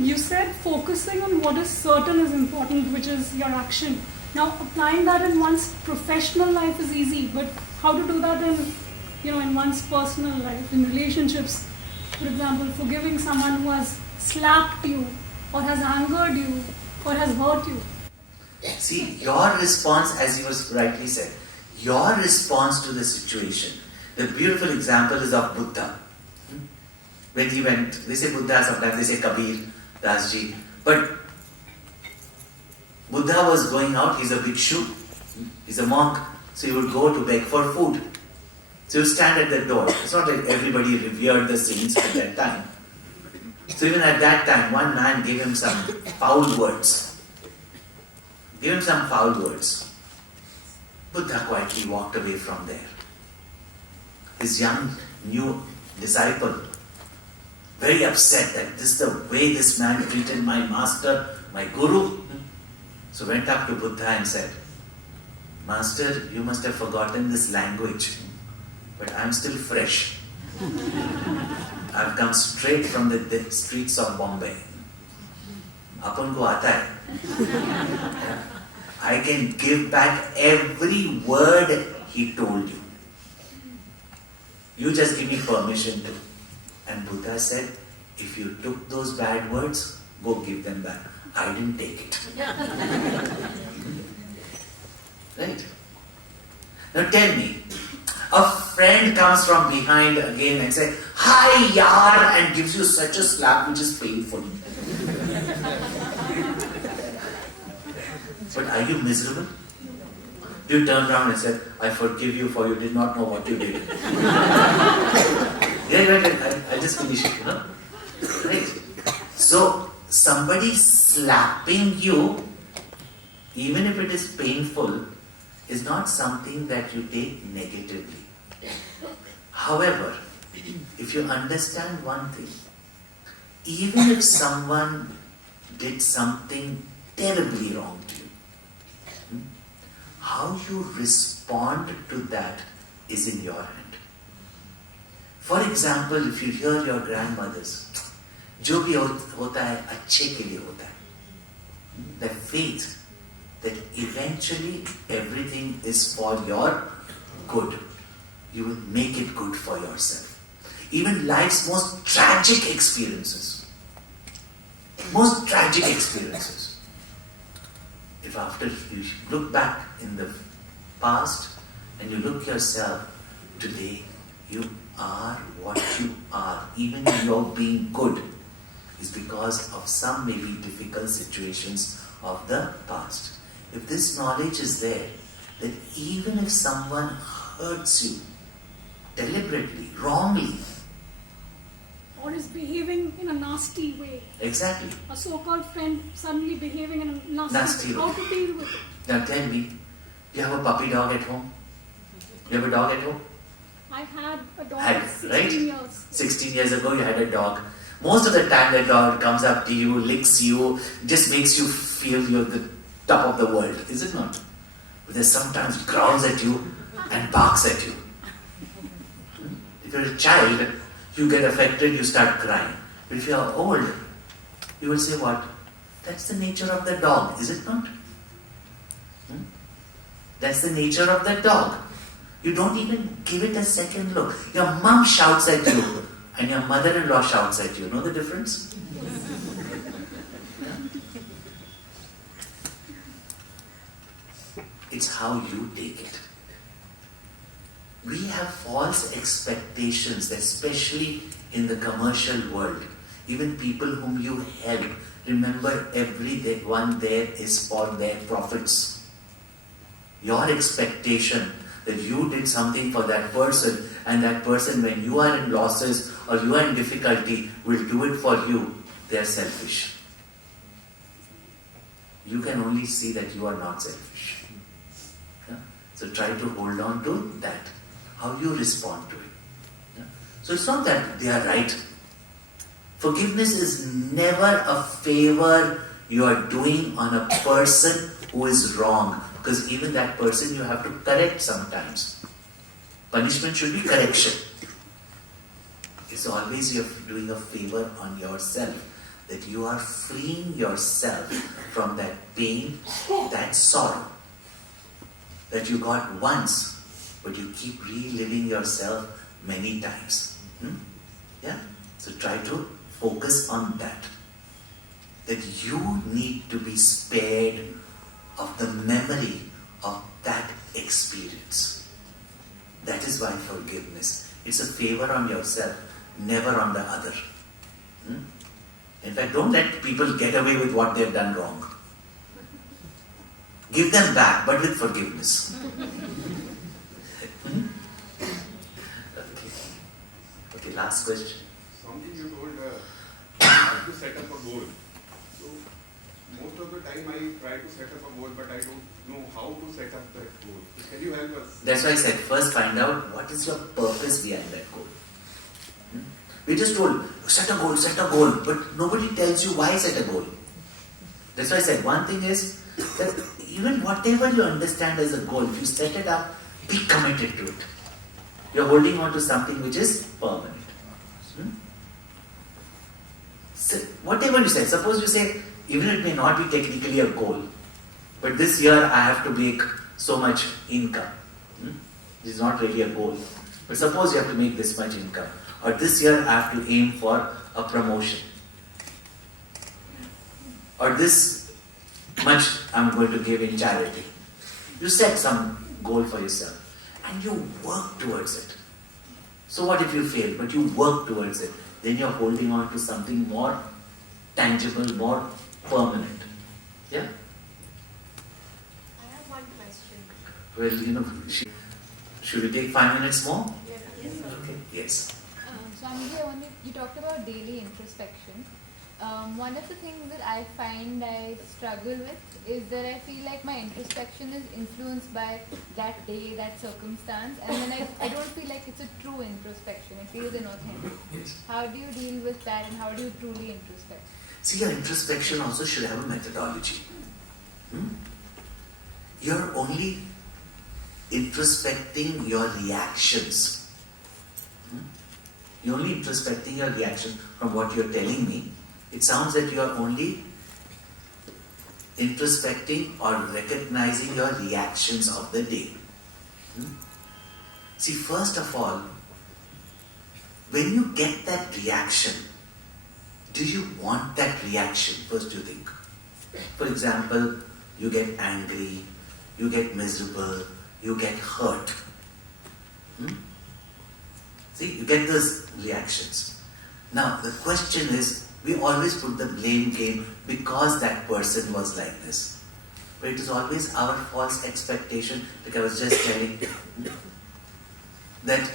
you said focusing on what is certain is important, which is your action. Now, applying that in one's professional life is easy, but how to do that in one's personal life, in relationships? For example, forgiving someone who has slapped you, or has angered you, or has hurt you. See, your response, as you was rightly said, your response to the situation. The beautiful example is of Buddha. When he went, they say Buddha, sometimes they say Kabir, Dasji. But Buddha was going out, he's a bhikshu, he's a monk, so he would go to beg for food. So he would stand at the door. It's not like everybody revered the saints at that time. So even at that time, one man gave him some foul words. Buddha quietly walked away from there. His young, new disciple, very upset that this is the way this man treated my master, my guru. So went up to Buddha and said, Master, you must have forgotten this language, but I'm still fresh. I've come straight from the streets of Bombay. Apan ko aata hai. I can give back every word he told you. You just give me permission to. And Buddha said, if you took those bad words, go give them back. I didn't take it. Right? Now tell me, a friend comes from behind again and says, hi yaar, and gives you such a slap which is painful. But are you miserable? You turn around and said, I forgive you for you did not know what you did. I'll just finish it, Right? So, somebody slapping you, even if it is painful, is not something that you take negatively. However, if you understand one thing, even if someone did something terribly wrong to you, how you respond to that is in your hand. For example, if you hear your grandmothers, जो भी होता है अच्छे के लिए होता है. The faith that eventually everything is for your good. You will make it good for yourself. Even life's most tragic experiences. If after you look back in the past and you look yourself, today you are what you are, even your being good, is because of some maybe difficult situations of the past. If this knowledge is there, that even if someone hurts you deliberately, wrongly, or is behaving in a nasty way. Exactly. A so-called friend suddenly behaving in a nasty way. way. How to deal with it? Now tell me, you have a puppy dog at home? You have a dog at home? I had a dog Had, 16 right? years. 16 years ago you had a dog. Most of the time that dog comes up to you, licks you, just makes you feel you're the top of the world, is it not? But there's sometimes growls at you and barks at you. If you're a child, you get affected, you start crying. But if you are old, you will say what? That's the nature of the dog, is it not? That's the nature of the dog. You don't even give it a second look. Your mom shouts at you and your mother-in-law shouts at you. Know the difference? It's how you take it. We have false expectations, especially in the commercial world. Even people whom you help, remember everyone there is for their profits. Your expectation that you did something for that person, and that person, when you are in losses or you are in difficulty, will do it for you, they are selfish. You can only see that you are not selfish. Yeah? So try to hold on to that. How you respond to it. Yeah? So it's not that they are right. Forgiveness is never a favor you are doing on a person who is wrong. Because even that person you have to correct sometimes. Punishment should be correction. It's always you're doing a favor on yourself. That you are freeing yourself from that pain, that sorrow that you got once, but you keep reliving yourself many times. Yeah? So try to focus on that. That you need to be spared of the memory of that experience. That is why forgiveness. It's a favor on yourself, never on the other. In fact, don't let people get away with what they've done wrong. Give them back, but with forgiveness. Okay, last question. Something you told to set up a goal. So most of the time I try to set up a goal, but I don't know how to set up that goal. Can you help us? That's why I said first find out what is your purpose behind that goal. We just told, set a goal, but nobody tells you why set a goal. That's why I said one thing is that even whatever you understand as a goal, if you set it up, be committed to it. You're holding on to something which is permanent. So whatever you say, suppose you say, even it may not be technically a goal, but this year I have to make so much income. This is not really a goal. But suppose you have to make this much income. Or this year I have to aim for a promotion. Or this much I'm going to give in charity. You set some goal for yourself and you work towards it. So what if you fail? But you work towards it. Then you're holding on to something more tangible, more permanent. Yeah? I have one question. Well, should we take 5 minutes more? Yes, sir. Okay, yes. Swamiji, you talked about daily introspection. One of the things that I find I struggle with is that I feel like my introspection is influenced by that day, that circumstance, and then I don't feel like it's a true introspection. It feels inauthentic. Yes. How do you deal with that, and how do you truly introspect? See, your introspection also should have a methodology. You're only introspecting your reactions. You're only introspecting your reaction from what you're telling me. It sounds that you are only introspecting or recognizing your reactions of the day. See, first of all, when you get that reaction, do you want that reaction? First you think. For example, you get angry, you get miserable, you get hurt. See, you get those reactions. Now, the question is, we always put the blame game because that person was like this. But it is always our false expectation, like I was just telling you, that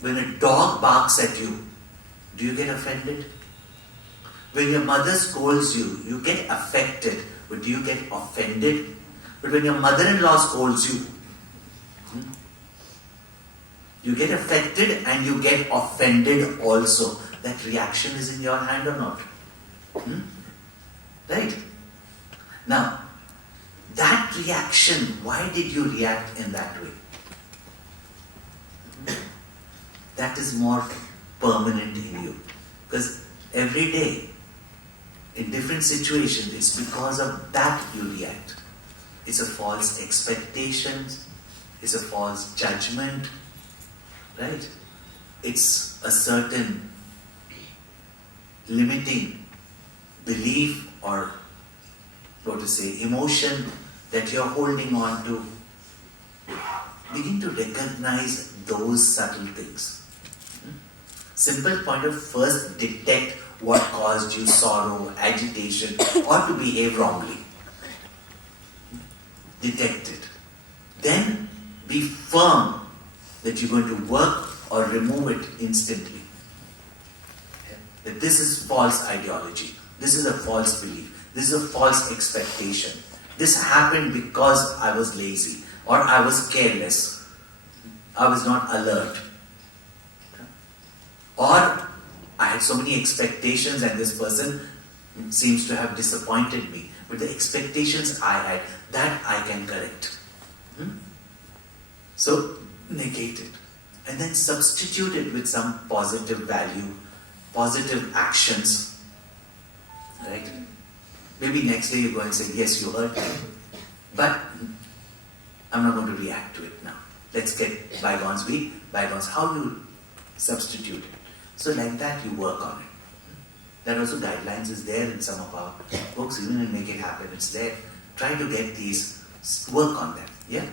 when a dog barks at you, do you get offended? When your mother scolds you, you get affected, but do you get offended? But when your mother-in-law scolds you, you get affected and you get offended also. That reaction is in your hand or not? Right? Now, that reaction, why did you react in that way? That is more permanent in you. Because every day, in different situations, it's because of that you react. It's a false expectation, it's a false judgment, right? It's a certain limiting belief or, what to say, emotion that you're holding on to. Begin to recognize those subtle things. Simple point of first detect what caused you sorrow, agitation, or to behave wrongly. Detect it. Then be firm that you're going to work or remove it instantly. That this is false ideology. This is a false belief. This is a false expectation. This happened because I was lazy or I was careless. I was not alert. Or I had so many expectations and this person seems to have disappointed me. But the expectations I had, that I can correct. So negate it. And then substitute it with some positive value, positive actions. Right? Maybe next day you go and say, yes, you hurt me. But I'm not going to react to it now. Let's get bygones be bygones. How do you substitute it? So like that you work on it. That also guidelines is there in some of our books, even in Make It Happen, it's there. Try to get these, work on them. Yeah?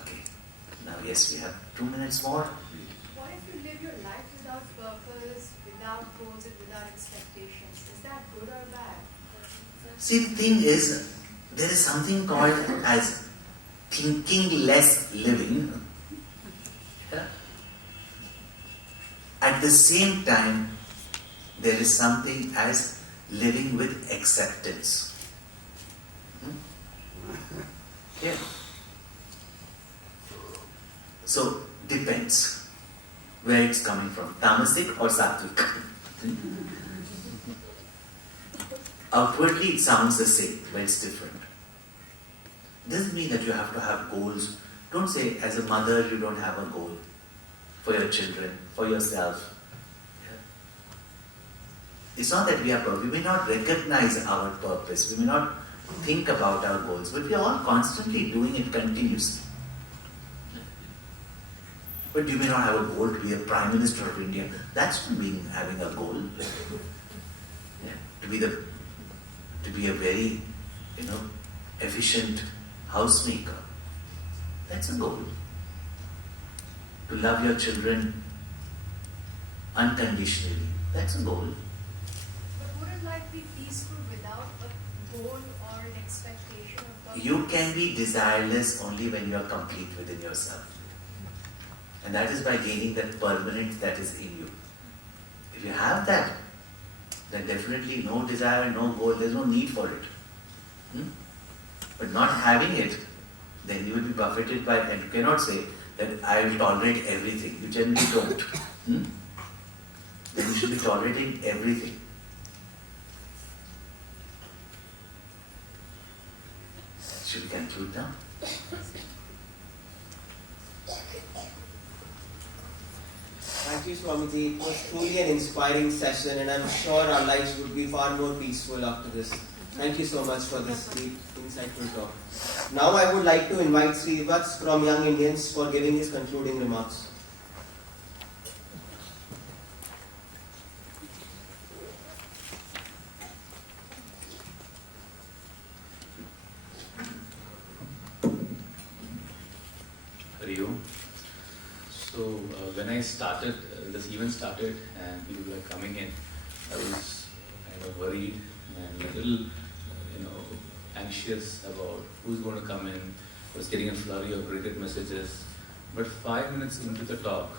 Okay. Now yes, we have 2 minutes more. What if you live your life without purpose, without goals, and without expectations? Is that good or bad? See, the thing is, there is something called as thinking less living. Yeah? At the same time, there is something as living with acceptance. Yeah. So, depends where it's coming from, tamasic or sattvic. Outwardly it sounds the same, but it's different. Doesn't mean that you have to have goals. Don't say as a mother you don't have a goal for your children, for yourself. Yeah. It's not that we may not recognize our purpose, we may not think about our goals, but we are all constantly doing it continuously. But you may not have a goal to be a Prime Minister of India. That's not being having a goal. Yeah. To be a very, efficient housemaker. That's a goal. To love your children unconditionally. That's a goal. But wouldn't life be peaceful without a goal or an expectation of purpose? You can be desireless only when you are complete within yourself. And that is by gaining that permanence that is in you. If you have that, then definitely no desire, no goal, there's no need for it. But not having it, then you will be buffeted by, and you cannot say that I will tolerate everything. You generally don't. Then you should be tolerating everything. Should we conclude now? Thank you, Swamiji. It was truly an inspiring session, and I'm sure our lives would be far more peaceful after this. Thank you so much for this deep, insightful talk. Now I would like to invite Srivats from Young Indians for giving his concluding remarks. Hari Om. So when I started, this event started and people were coming in, I was kind of worried and a little, anxious about who's going to come in. I was getting a flurry of cricket messages. But 5 minutes into the talk,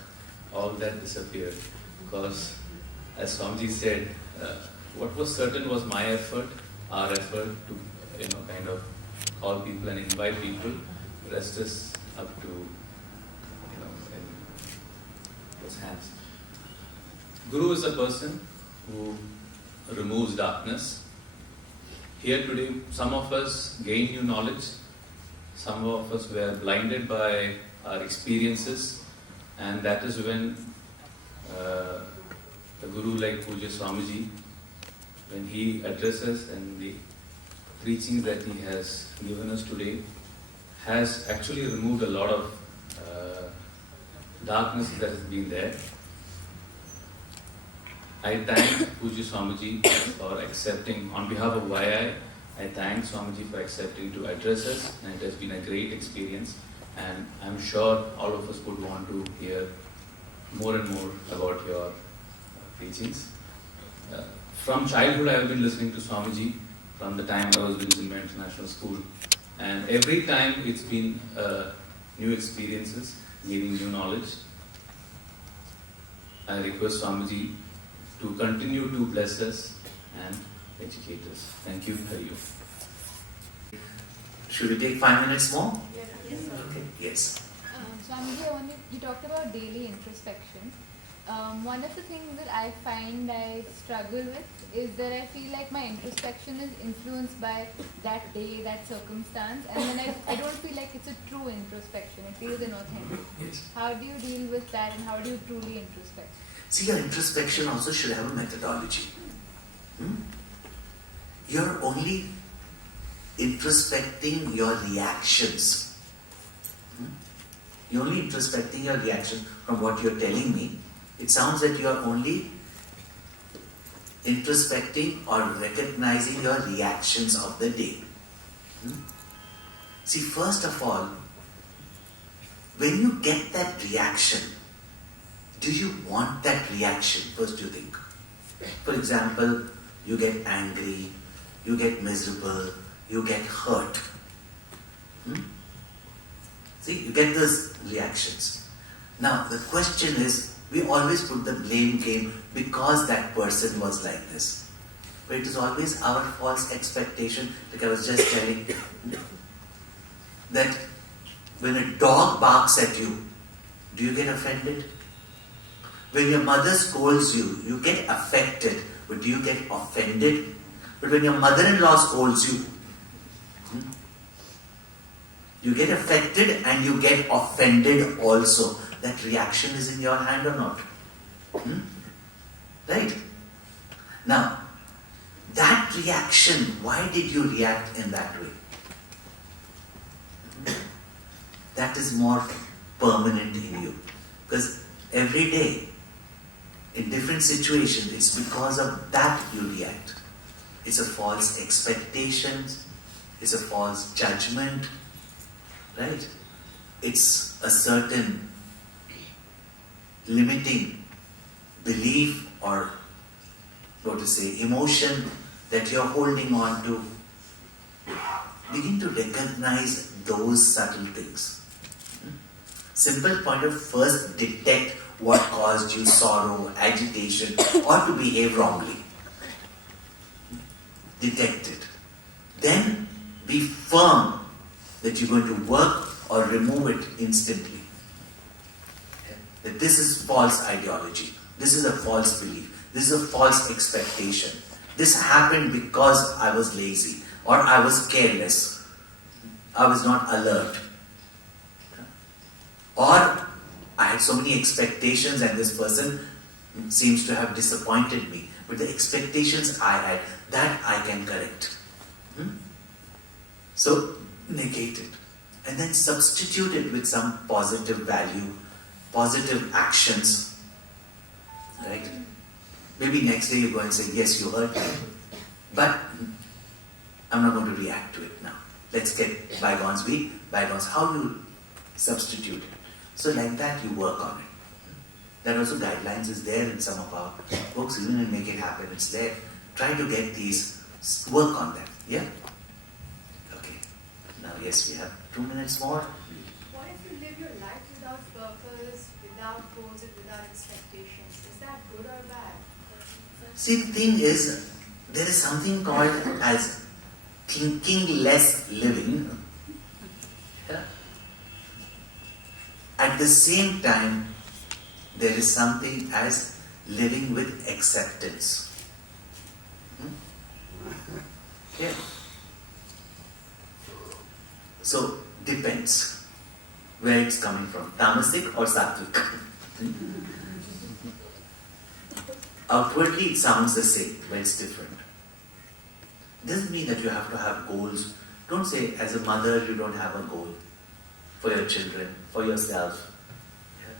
all that disappeared because, as Swamiji said, what was certain was my effort, our effort to, kind of call people and invite people. The rest is up to, in those hands. Guru is a person who removes darkness. Here today, some of us gain new knowledge. Some of us were blinded by our experiences, and that is when a Guru like Puja Swamiji, when he addresses and the preaching that he has given us today, has actually removed a lot of darkness that has been there. I thank Puja Swamiji for accepting, on behalf of YI, I thank Swamiji for accepting to address us, and it has been a great experience, and I'm sure all of us would want to hear more and more about your teachings. From childhood I have been listening to Swamiji from the time I was in Chinmaya International School, and every time it's been new experiences, gaining new knowledge. I request Swamiji to continue to bless us and educate us. Thank you. Hari Om. Should we take 5 minutes more? Yes, sir. Okay, yes. Swamiji, you talked about daily introspection. One of the things that I find I struggle with is that I feel like my introspection is influenced by that day, that circumstance, and then I don't feel like it's a true introspection. It feels inauthentic. Yes. How do you deal with that, and how do you truly introspect? See, your introspection also should have a methodology. You're only introspecting your reactions. You're only introspecting your reaction from what you're telling me. It sounds that you're only introspecting or recognizing your reactions of the day. See, first of all, when you get that reaction, do you want that reaction? First you think. For example, you get angry, you get miserable, you get hurt. See, you get those reactions. Now, the question is, We always put the blame game because that person was like this. But it is always our false expectation, like I was just telling, that when a dog barks at you, do you get offended? When your mother scolds you, you get affected, but do you get offended? But when your mother-in-law scolds you, you get affected and you get offended also. That reaction is in your hand or not? Right? Now, that reaction, why did you react in that way? That is more permanent in you. Because every day, in different situations, it's because of that you react. It's a false expectation, it's a false judgment, right? It's a certain limiting belief or, what to say, emotion that you're holding on to. Begin to recognize those subtle things. Simple point of first detect what caused you sorrow, agitation, or to behave wrongly. Detect it. Then be firm that you're going to work or remove it instantly. That this is false ideology. This is a false belief. This is a false expectation. This happened because I was lazy or I was careless. I was not alert. Or I had so many expectations and this person seems to have disappointed me. But the expectations I had, that I can correct. So, negate it. And then substitute it with some positive value, positive actions. Right? Maybe next day you go and say, yes, you hurt me. But I'm not going to react to it now. Let's get bygones be bygones. How do you substitute it? So like that you work on it. That also guidelines is there in some of our books, even in Make It Happen, it's there. Try to get these, work on them. Yeah? Okay. Now yes, we have 2 minutes more. What if you live your life without purpose, without goals, and without expectations? Is that good or bad? See, the thing is, there is something called as thinking less living. Yeah? At the same time, there is something as living with acceptance. Yeah. So, depends where it's coming from, tamasic or sattvic. Outwardly it sounds the same, but it's different. Doesn't mean that you have to have goals. Don't say as a mother you don't have a goal for your children, for yourself. Yeah.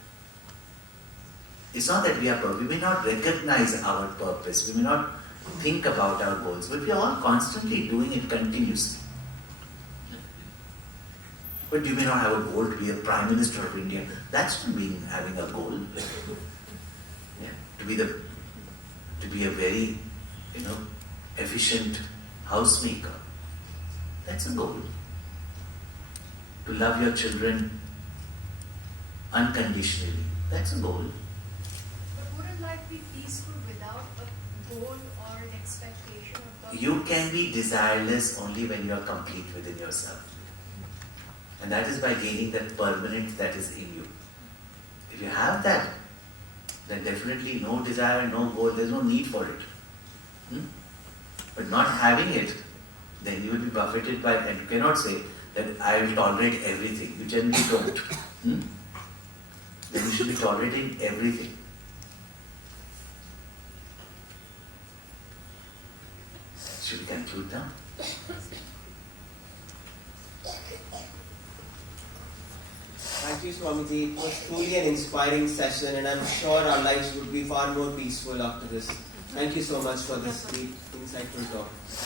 It's not that we may not recognize our purpose, we may not think about our goals, but we are all constantly doing it continuously. But you may not have a goal to be a Prime Minister of India. That's not being having a goal. Yeah. To be a very, efficient housemaker. That's a goal. To love your children unconditionally. That's a goal. But wouldn't life be peaceful without a goal or an expectation of purpose? You can be desireless only when you are complete within yourself. And that is by gaining that permanence that is in you. If you have that, then definitely no desire, no goal, there's no need for it. But not having it, then you will be buffeted by, and you cannot say that I will tolerate everything. You generally don't. Then you should be tolerating everything. Should we conclude now? Thank you, Swamiji. It was truly an inspiring session, and I'm sure our lives would be far more peaceful after this. Thank you so much for this deep, insightful talk.